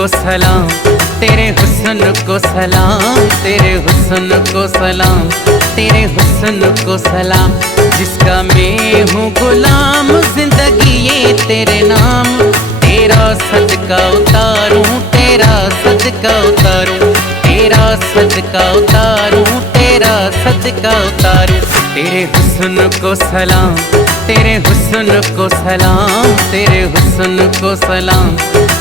को सलाम, तेरे हुस्न को सलाम, तेरे हुस्न को सलाम, तेरे हुस्न को सलाम। जिसका मैं हूँ गुलाम, जिंदगी ये तेरे नाम। तेरा सदका उतारूं, तेरा सदका उतारूं, तेरा सदका उतारूं, तेरा सदका उतारूं। तेरे हुस्न को सलाम, तेरे हुस्न को सलाम, तेरे हुस्न को सलाम,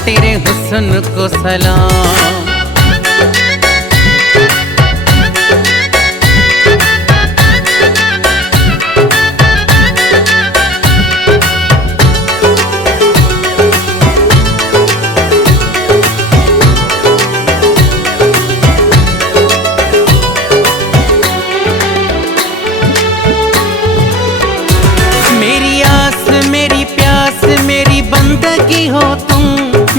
तेरे हुस्न को सलाम। मेरी आस, मेरी प्यास, मेरी बंदगी हो तुम।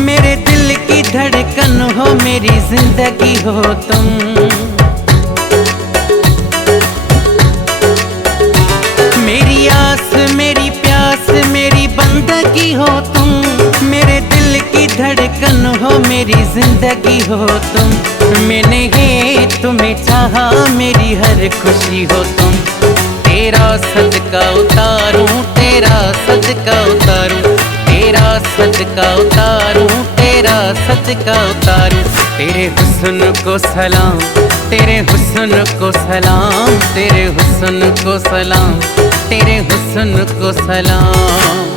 मेरे दिल की धड़कन हो, मेरी जिंदगी हो तुम। मेरी आस, मेरी प्यास, मेरी बंदगी हो तुम। मेरे दिल की धड़कन हो, मेरी जिंदगी हो तुम। मैंने ये तुम्हें चाहा, मेरी हर खुशी हो तुम। तेरा सदका उतारूं, तेरा सदका उतारूं, तेरा सदका उतारूं, तेरा सदका उतारूं। तेरे हुस्न को सलाम, तेरे हुस्न को सलाम, तेरे हुस्न को सलाम, तेरे हुस्न को सलाम।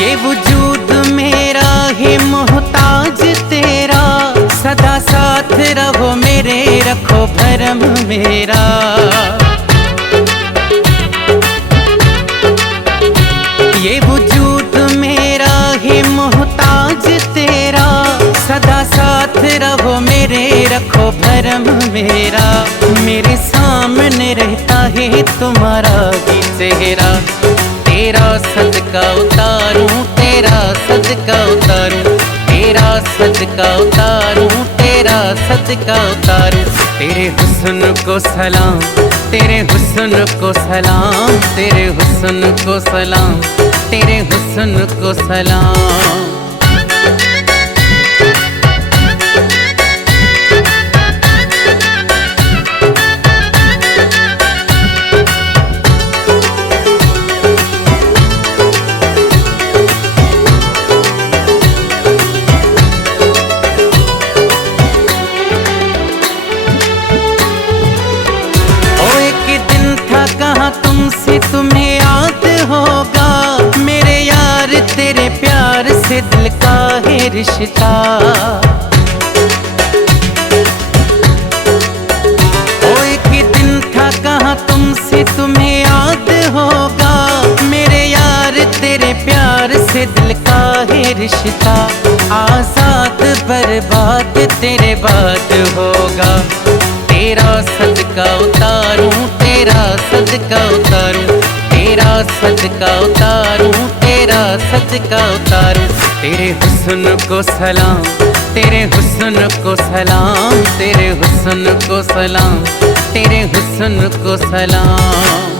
ये वजूद मेरा है मोहताज तेरा। सदा साथ रहो मेरे, रखो भरम मेरा। ये वजूद मेरा है मोहताज तेरा। सदा साथ रहो मेरे, रखो भरम मेरा। मेरे सामने रहता है तुम्हारा ही चेहरा। तेरा सदका उतारूं, तेरा सदका उतारूं, तेरा सदका उतारूं, तेरा सदका उतारूं। तेरे हुस्न को सलाम, तेरे हुस्न को सलाम, तेरे हुस्न को सलाम, तेरे हुस्न को सलाम। तुमसे तुम्हें याद होगा, मेरे यार तेरे प्यार से दिल का है रिश्ता। ओ एक दिन था कहाँ तुमसे तुम्हें याद होगा, मेरे यार तेरे प्यार से दिल का है रिश्ता। आजाद बर्बाद तेरे बाद होगा। तेरा सदका उतारूं, तेरा सदका उतारूं, तेरा सदका उतारूं, तेरा सदका उतारूं। तेरे हुस्न को सलाम, तेरे हुस्न को सलाम, तेरे हुस्न को सलाम, तेरे हुस्न को सलाम।